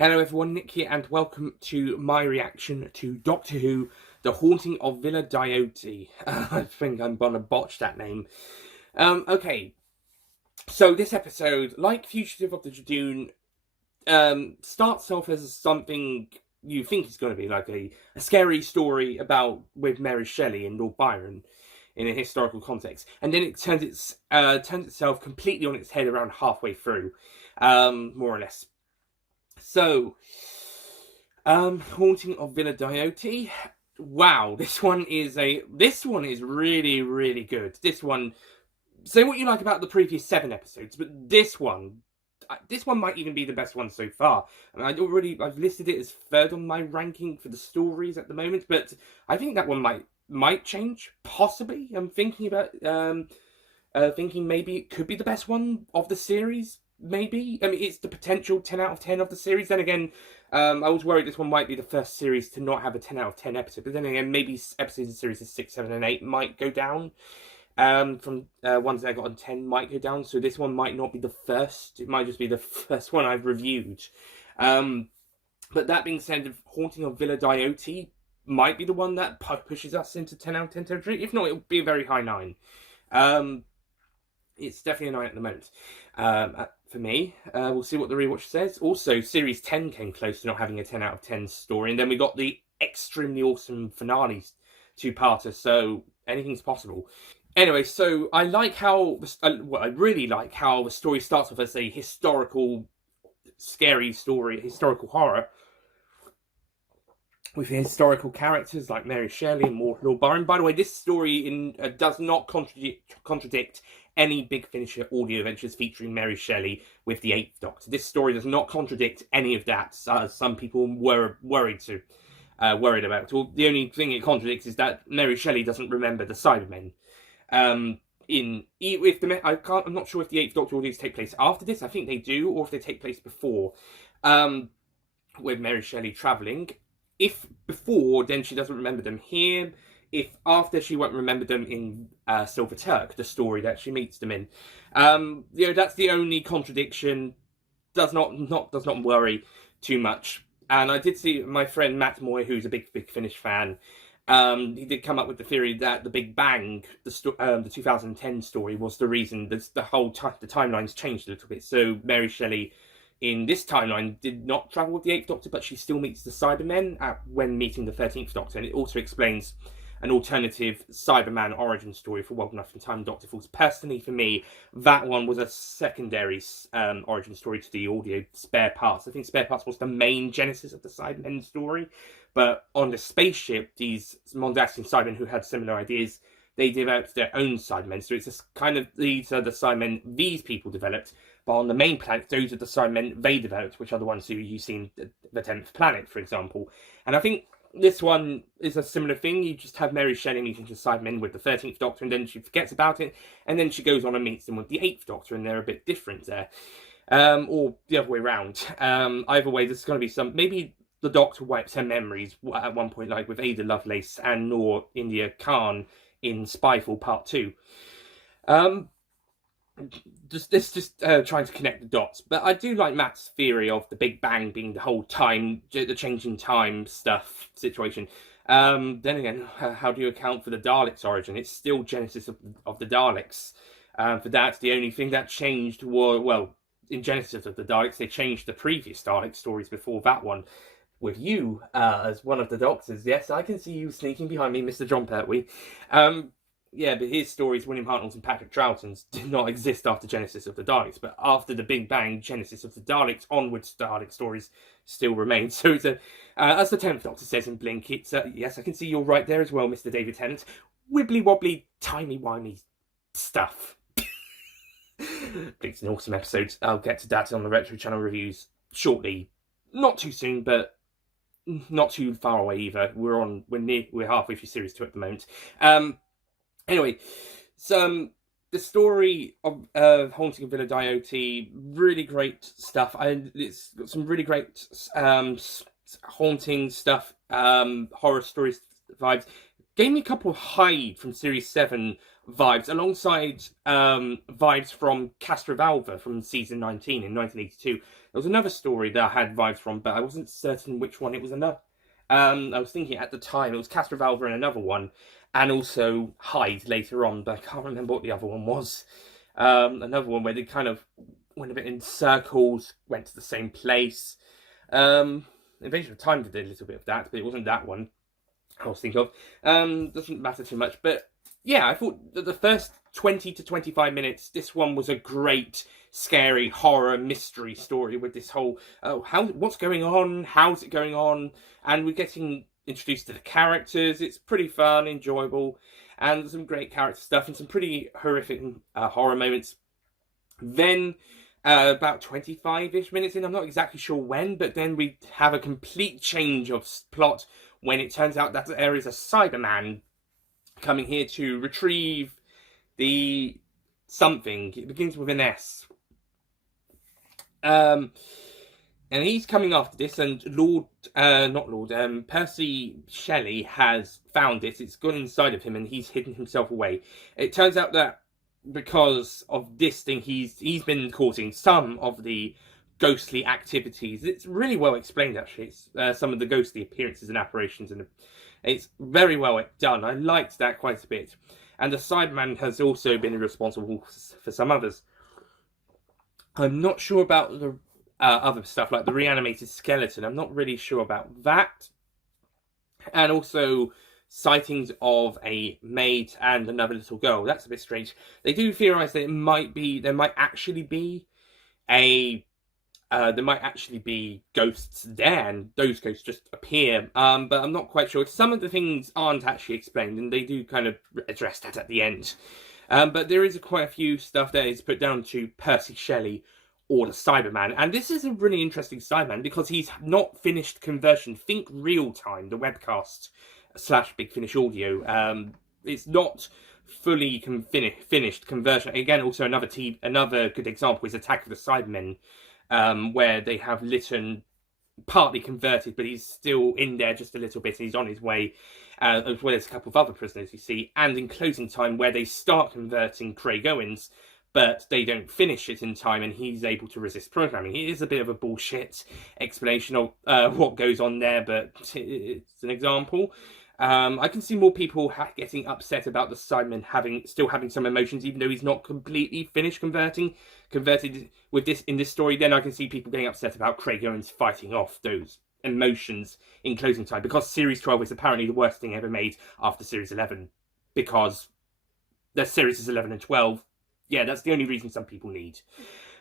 Hello everyone, Nick here, and welcome to my reaction to Doctor Who, The Haunting of Villa Diodati. I think I'm gonna botch that name. Okay, so this episode, like Fugitive of the Jadoon, starts off as something you think is going to be like a scary story about with Mary Shelley and Lord Byron in a historical context, and then it turns itself completely on its head around halfway through, more or less. So, Haunting of Villa Diodati. Wow, this one is really, really good. This one, say what you like about the previous 7 episodes, but this one might even be the best one so far. I mean, I've listed it as third on my ranking for the stories at the moment, but I think that one might change, possibly. I'm thinking about, thinking maybe it could be the best one of the series. Maybe. I mean, it's the potential 10 out of 10 of the series. Then again, I was worried this one might be the first series to not have a 10 out of 10 episode. But then again, maybe episodes in series 6, 7, and 8 might go down. From ones that I got on 10 might go down. So this one might not be the first. It might just be the first one I've reviewed. But that being said, Haunting of Villa Diodati might be the one that pushes us into 10 out of 10 territory. If not, it'll be a very high 9. It's definitely a 9 at the moment. For me, we'll see what the rewatch says. Also, Series 10 came close to not having a 10 out of 10 story, and then we got the extremely awesome finale 2-parter, so anything's possible. Anyway, so I like how, I really like how the story starts off as a historical, scary story, historical horror, with historical characters like Mary Shelley and Lord Byron. By the way, this story does not contradict any Big Finisher audio adventures featuring Mary Shelley with the 8th Doctor. This story does not contradict any of that, as some people were worried about. Well, the only thing it contradicts is that Mary Shelley doesn't remember the Cybermen. I'm not sure if the 8th Doctor audios take place after this. I think they do, or if they take place before. With Mary Shelley travelling. If before, then she doesn't remember them here. If after, she won't remember them in Silver Turk, the story that she meets them in. That's the only contradiction. Does not worry too much. And I did see my friend Matt Moy, who's a big Finish fan. He did come up with the theory that the Big Bang, the 2010 story, was the reason the timelines changed a little bit. So Mary Shelley, in this timeline, did not travel with the 8th Doctor, but she still meets the Cybermen when meeting the 13th Doctor. And it also explains an alternative Cyberman origin story for World Enough in Time Doctor Falls. Personally, for me, that one was a secondary origin story to the audio Spare Parts. I think Spare Parts was the main genesis of the Cybermen story. But on the spaceship, these Mondasian Cybermen who had similar ideas, they developed their own Cybermen. So it's just kind of, these are the Cybermen these people developed. But on the main planet, those are the Cybermen they developed, which are the ones who you see in the 10th planet, for example. And I think this one is a similar thing. You just have Mary Shelley meeting the Cybermen with the 13th Doctor, and then she forgets about it, and then she goes on and meets them with the 8th Doctor, and they're a bit different there. Or the other way around. Either way, there's going to be maybe the Doctor wipes her memories at one point, like with Ada Lovelace and Noor India Khan in Spyfall Part 2. Just trying to connect the dots. But I do like Matt's theory of the Big Bang being the whole time, the changing time stuff situation. Then again, how do you account for the Daleks' origin? It's still Genesis of the Daleks. For that, the only thing that changed was, well, in Genesis of the Daleks, they changed the previous Dalek stories before that one. With you as one of the Doctors. Yes, I can see you sneaking behind me, Mr. John Pertwee. Yeah, but his stories, William Hartnell's and Patrick Troughton's, did not exist after Genesis of the Daleks. But after the Big Bang, Genesis of the Daleks, onwards Dalek stories still remain. So it's as the 10th Doctor says in Blink, it's yes, I can see you're right there as well, Mr. David Tennant. Wibbly wobbly, timey-wimey stuff. Blink's an awesome episode. I'll get to that on the Retro Channel reviews shortly. Not too soon, but not too far away either. We're halfway through series 2 at the moment. Anyway, so the story of Haunting of Villa Diodati, really great stuff. It's got some really great haunting stuff, horror stories vibes. Gave me a couple of Hyde from Series 7 vibes, alongside vibes from Castrovalva from Season 19 in 1982. There was another story that I had vibes from, but I wasn't certain which one it was. I was thinking at the time it was Castrovalva and another one, and also Hyde later on, but I can't remember what the other one was. Another one where they kind of went a bit in circles, went to the same place. Invasion of Time did a little bit of that, but it wasn't that one I was thinking of. Doesn't matter too much, but yeah, I thought that the first 20 to 25 minutes, this one was a great, scary horror mystery story with this whole, what's going on? How's it going on? And we're getting introduced to the characters. It's pretty fun, enjoyable, and some great character stuff and some pretty horrific horror moments. Then, about 25-ish minutes in, I'm not exactly sure when, but then we have a complete change of plot when it turns out that there is a Cyberman coming here to retrieve the something. It begins with an S. And he's coming after this, and Percy Shelley has found it. It's gone inside of him, and he's hidden himself away. It turns out that because of this thing, he's been causing some of the ghostly activities. It's really well explained, actually. It's some of the ghostly appearances and apparitions, and it's very well done. I liked that quite a bit. And the Cyberman has also been responsible for some others. I'm not sure about the other stuff, like the reanimated skeleton. I'm not really sure about that. And also sightings of a maid and another little girl. That's a bit strange. They do theorize that there might actually be ghosts there, and those ghosts just appear. But I'm not quite sure. Some of the things aren't actually explained, and they do kind of address that at the end. But there is quite a few stuff that is put down to Percy Shelley or the Cyberman. And this is a really interesting Cyberman because he's not finished conversion. Think Real Time, the webcast / Big Finish Audio. It's not fully finished conversion. Again, also another good example is Attack of the Cybermen, where they have Lytton partly converted, but he's still in there just a little bit, and he's on his way, as well as a couple of other prisoners you see. And in Closing Time, where they start converting Craig Owens, but they don't finish it in time, and he's able to resist programming. It is a bit of a bullshit explanation of what goes on there, but it's an example. I can see more people getting upset about the Cyberman still having some emotions, even though he's not completely finished converted with this in this story. Then I can see people getting upset about Craig Owens fighting off those emotions in Closing Time, because Series 12 is apparently the worst thing ever made after Series 11, because the Series 11 and 12, yeah, that's the only reason some people need.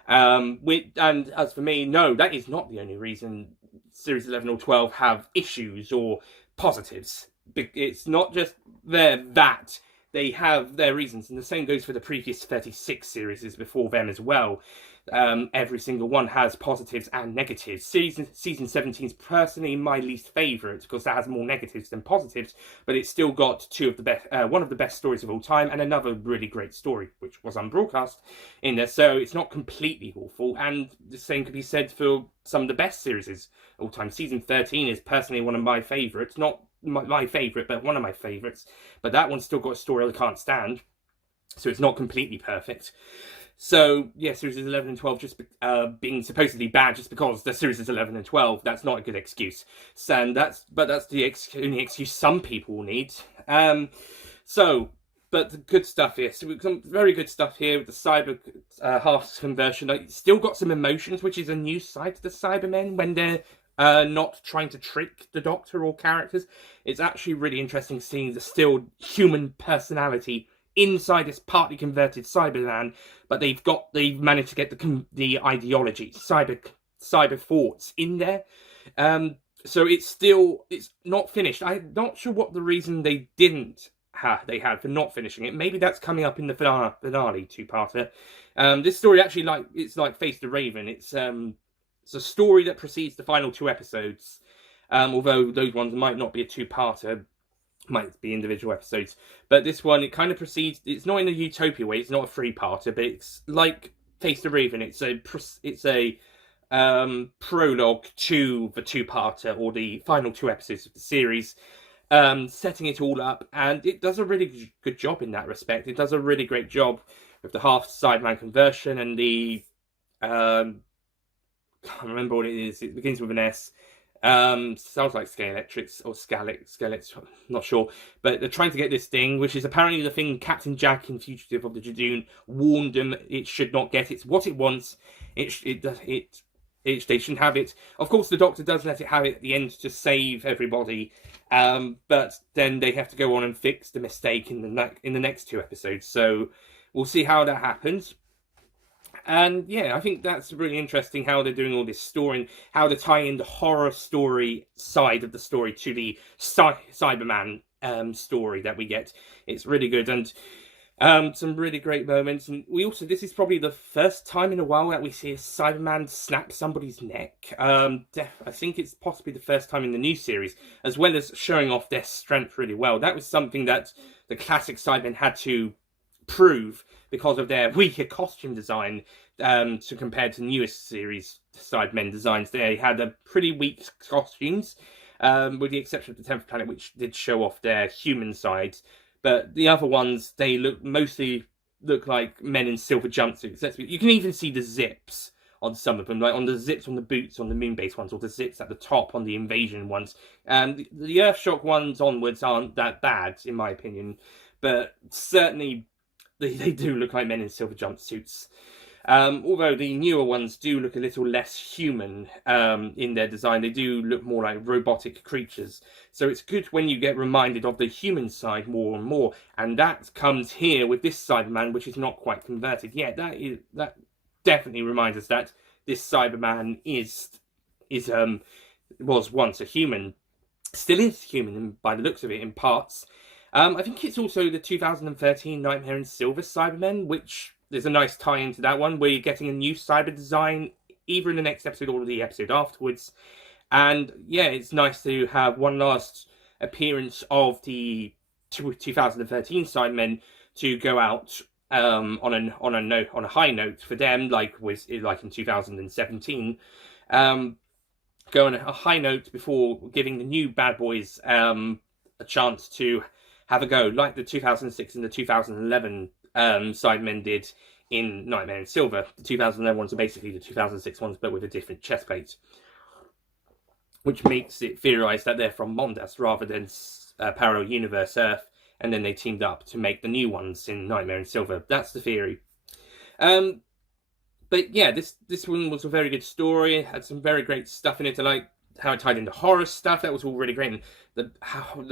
And as for me, no, that is not the only reason Series 11 or 12 have issues or positives. It's not just that they have their reasons, and the same goes for the previous 36 series before them as well. Every single one has positives and negatives. Season 17 is personally my least favourite because that has more negatives than positives, but it's still got one of the best stories of all time, and another really great story which was unbroadcast in there. So it's not completely awful, and the same could be said for some of the best series of all time. Season 13 is personally one of my favourites, not my favourite, but one of my favourites. But that one's still got a story I can't stand, so it's not completely perfect. So, yeah, Series 11 and 12 just being supposedly bad just because the Series 11 and 12, that's not a good excuse. But that's the only excuse some people need. But the good stuff here. So we've got some very good stuff here with the cyber half conversion. It's still got some emotions, which is a new side to the Cybermen when they're not trying to trick the Doctor or characters. It's actually really interesting seeing the still human personality inside this partly converted Cyberman, but they've managed to get the ideology, cyber thoughts in there. So it's not finished. I'm not sure what the reason they had for not finishing it. Maybe that's coming up in the finale two-parter. This story actually it's like Face the Raven. It's a story that precedes the final two episodes, although those ones might not be a two-parter, might be individual episodes. But this one, it kind of precedes. It's not in a utopia way. It's not a three-parter, but it's like Face the Raven. It's a prologue to the two-parter, or the final two episodes of the series, setting it all up, and it does a really good job in that respect. It does a really great job with the half Cyberman conversion and the can't remember what it is. It begins with an S. Sounds like Scalextrics or Scalix, not sure. But they're trying to get this thing, which is apparently the thing Captain Jack in Fugitive of the Jadoon warned them it should not get. It's what it wants. They shouldn't have it. Of course, the Doctor does let it have it at the end to save everybody. But then they have to go on and fix the mistake in the next 2 episodes. So we'll see how that happens. And yeah, I think that's really interesting how they're doing all this story and how they tie in the horror story side of the story to the Cyberman story that we get. It's really good, and some really great moments. And this is probably the first time in a while that we see a Cyberman snap somebody's neck. I think it's possibly the first time in the new series, as well as showing off their strength really well. That was something that the classic Cybermen had to prove because of their weaker costume design to compare to newest series Cybermen designs. They had a pretty weak costumes, with the exception of the 10th Planet, which did show off their human sides. But the other ones, they mostly look like men in silver jumpsuits. You can even see the zips on some of them, like on the zips on the boots on the Moonbase ones, or the zips at the top on the Invasion ones. The Earthshock ones onwards aren't that bad, in my opinion, but certainly they do look like men in silver jumpsuits. Although the newer ones do look a little less human in their design. They do look more like robotic creatures. So it's good when you get reminded of the human side more and more. And that comes here with this Cyberman, which is not quite converted yet. That definitely reminds us that this Cyberman was once a human. Still is human by the looks of it in parts. I think it's also the 2013 Nightmare in Silver Cybermen, which there's a nice tie into that one, where you're getting a new cyber design, either in the next episode or the episode afterwards. And yeah, it's nice to have one last appearance of the 2013 Cybermen to go out on a high note for them, like in 2017. Go on a high note before giving the new bad boys a chance to have a go, like the 2006 and the 2011 Cybermen did in Nightmare in Silver. The 2011 ones are basically the 2006 ones, but with a different chest plate, which makes it theorized that they're from Mondas rather than Parallel Universe Earth, and then they teamed up to make the new ones in Nightmare in Silver. That's the theory. But yeah, this one was a very good story. It had some very great stuff in it. I like how it tied into horror stuff. That was all really great. And how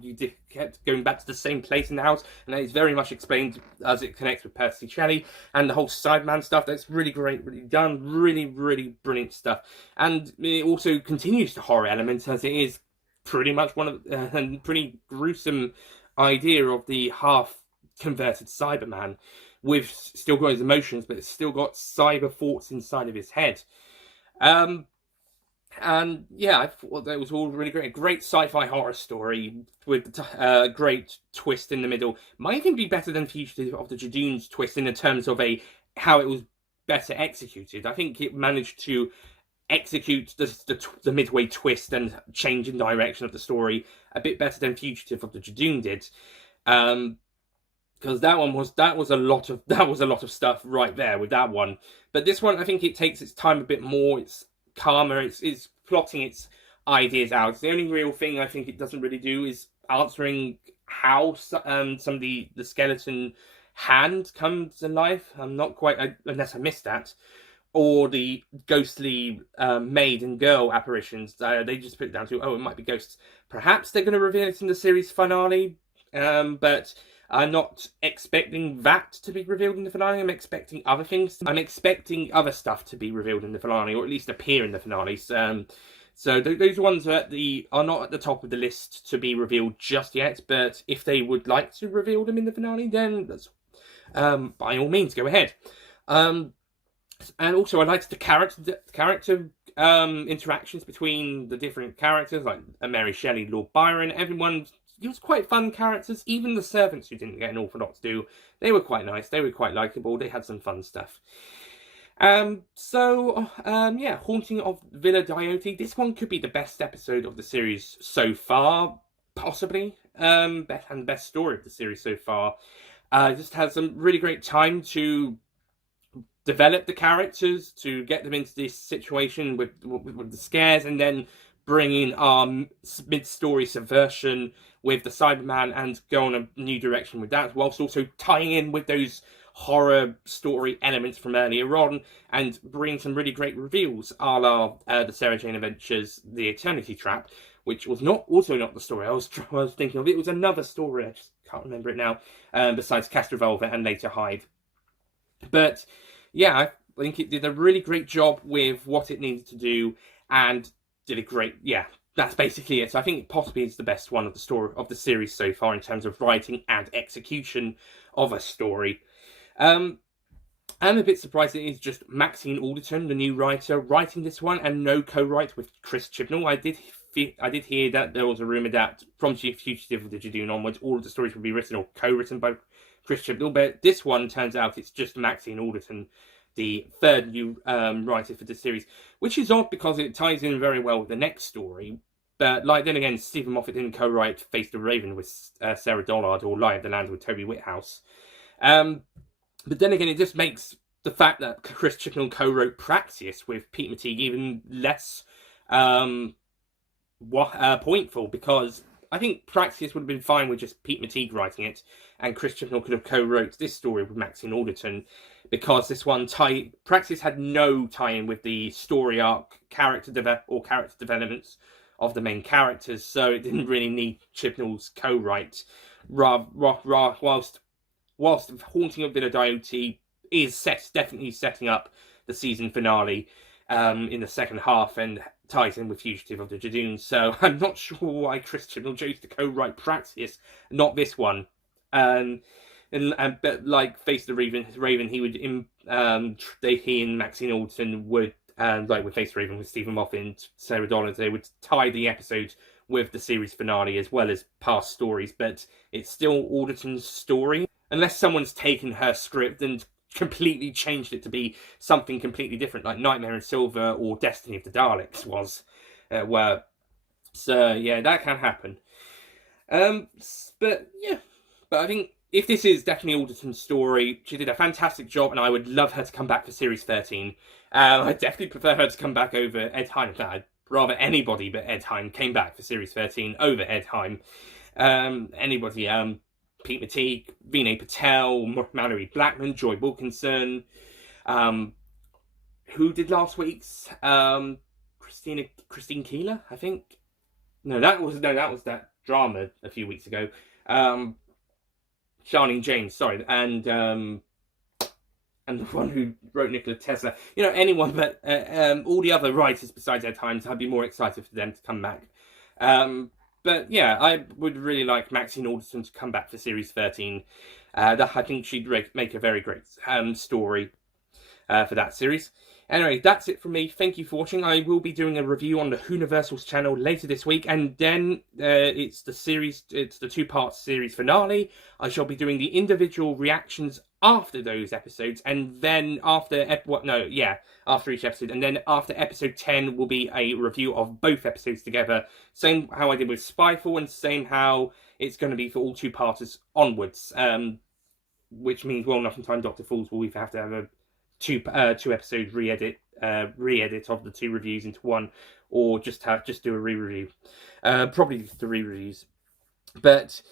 you kept going back to the same place in the house, and that is very much explained as it connects with Percy Shelley, and the whole Cyberman stuff. That's really great, really done, really, really brilliant stuff. And it also continues the horror elements, as it is pretty much one of a pretty gruesome idea of the half converted Cyberman, with still got his emotions, but it's still got cyber thoughts inside of his head. And yeah, I thought that was all really great. A great sci-fi horror story with a great twist in the middle. Might even be better than Fugitive of the Jadoon's twist in the terms of how it was better executed. I think it managed to execute the midway twist and change in direction of the story a bit better than Fugitive of the Jadoon did. Because that was a lot of stuff right there with that one. But this one, I think it takes its time a bit more. It's calmer. It's plotting its ideas out. The only real thing I think it doesn't really do is answering how some of the skeleton hand comes to life. I'm not quite, unless I missed that, or the ghostly maid and girl apparitions. They just put it down to, it might be ghosts. Perhaps they're going to reveal it in the series finale, but I'm not expecting that to be revealed in the finale. I'm expecting other things. I'm expecting other stuff to be revealed in the finale, or at least appear in the finale. So those ones are not at the top of the list to be revealed just yet. But if they would like to reveal them in the finale, then that's, by all means, go ahead. And also, I liked the character interactions between the different characters, like Mary Shelley, Lord Byron. Everyone. It was quite fun characters. Even the servants, who didn't get an awful lot to do, they were quite nice. They were quite likeable. They had some fun stuff. Yeah, Haunting of Villa Diodati. This one could be the best episode of the series so far, possibly. And best story of the series so far. Just had some really great time to develop the characters to get them into this situation with the scares, and then bring in our mid-story subversion with the Cyberman and go on a new direction with that, whilst also tying in with those horror story elements from earlier on and bring some really great reveals, a la the Sarah Jane Adventures, The Eternity Trap, which was also not the story I was thinking of. It was another story, I just can't remember it now, besides Castrovelvet and later Hyde. But yeah, I think it did a really great job with what it needed to do, and did a great, yeah, that's basically it. So I think it possibly is the best one of the series so far in terms of writing and execution of a story. I'm a bit surprised it is just Maxine Alderton, the new writer, writing this one, and no co-write with Chris Chibnall. I did hear that there was a rumour that from Fugitive of the Jadoon onwards, all of the stories would be written or co-written by Chris Chibnall, but this one turns out it's just Maxine Alderton, the third new writer for the series, which is odd because it ties in very well with the next story. But then again, Stephen Moffat didn't co-write Face the Raven with Sarah Dollard or Lie of the Land with Toby Whithouse. But then again, it just makes the fact that Chris Chibnall co-wrote Praxeus with Pete McTeague even less pointful, because I think Praxeus would have been fine with just Pete McTeague writing it, and Chris Chibnall could have co-wrote this story with Maxine Alderton, because this one Praxeus had no tie-in with the story arc, character developments of the main characters, so it didn't really need Chibnall's co-write. Whilst Haunting of Villa Diodati is definitely setting up the season finale in the second half and ties in with Fugitive of the Jadoon, so I'm not sure why Chris Chibnall chose to co-write Praxeus, not this one. But like Face the Raven, he would he and Maxine Alderton would like with Face the Raven with Stephen Moffat and Sarah Dollard, they would tie the episodes with the series finale as well as past stories, but it's still Alderton's story, unless someone's taken her script and completely changed it to be something completely different, like Nightmare in Silver or Destiny of the Daleks were. So yeah, that can happen. But I think if this is definitely Alderton's story, she did a fantastic job, and I would love her to come back for Series 13. I definitely prefer her to come back over Ed Hine. I'd rather anybody but Ed Hine came back for Series 13 over Ed Hine. Anybody, Pete McTeague, Vinay Patel, Mallory Blackman, Joy Wilkinson, who did last week's? Christine Keeler, I think. That was that drama a few weeks ago. Charlene James, sorry, and the one who wrote Nikola Tesla. Anyone but all the other writers besides Ed Hine, I'd be more excited for them to come back. But yeah, I would really like Maxine Alderton to come back for Series 13. I think she'd make a very great story for that series. Anyway, that's it from me. Thank you for watching. I will be doing a review on the Whoniversals channel later this week, and then it's the two-part series finale. I shall be doing the individual reactions after those episodes, and then after each episode, and then after episode 10 will be a review of both episodes together. Same how I did with Spyfall, and same how it's going to be for all two-parters onwards. Which means Well Enough in Time Dr. Falls will either have to have a two episode re-edit of the two reviews into one, or just do a re-review. Probably 3 reviews. But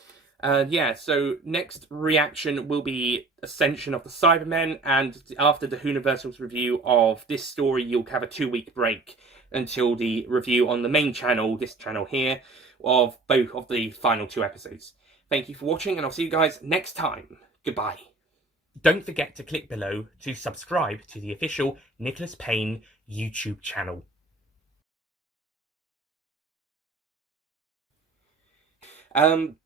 so next reaction will be Ascension of the Cybermen, and after the Whoniversals review of this story, you'll have a 2-week break until the review on the main channel, this channel here, of both of the final 2 episodes. Thank you for watching, and I'll see you guys next time. Goodbye. Don't forget to click below to subscribe to the official Nicholas Payne YouTube channel. To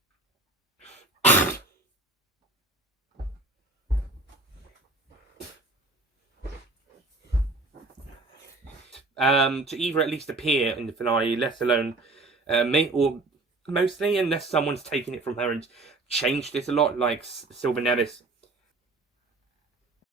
either at least appear in the finale, let alone or mostly, unless someone's taken it from her and changed it a lot, like Sylvan Ellis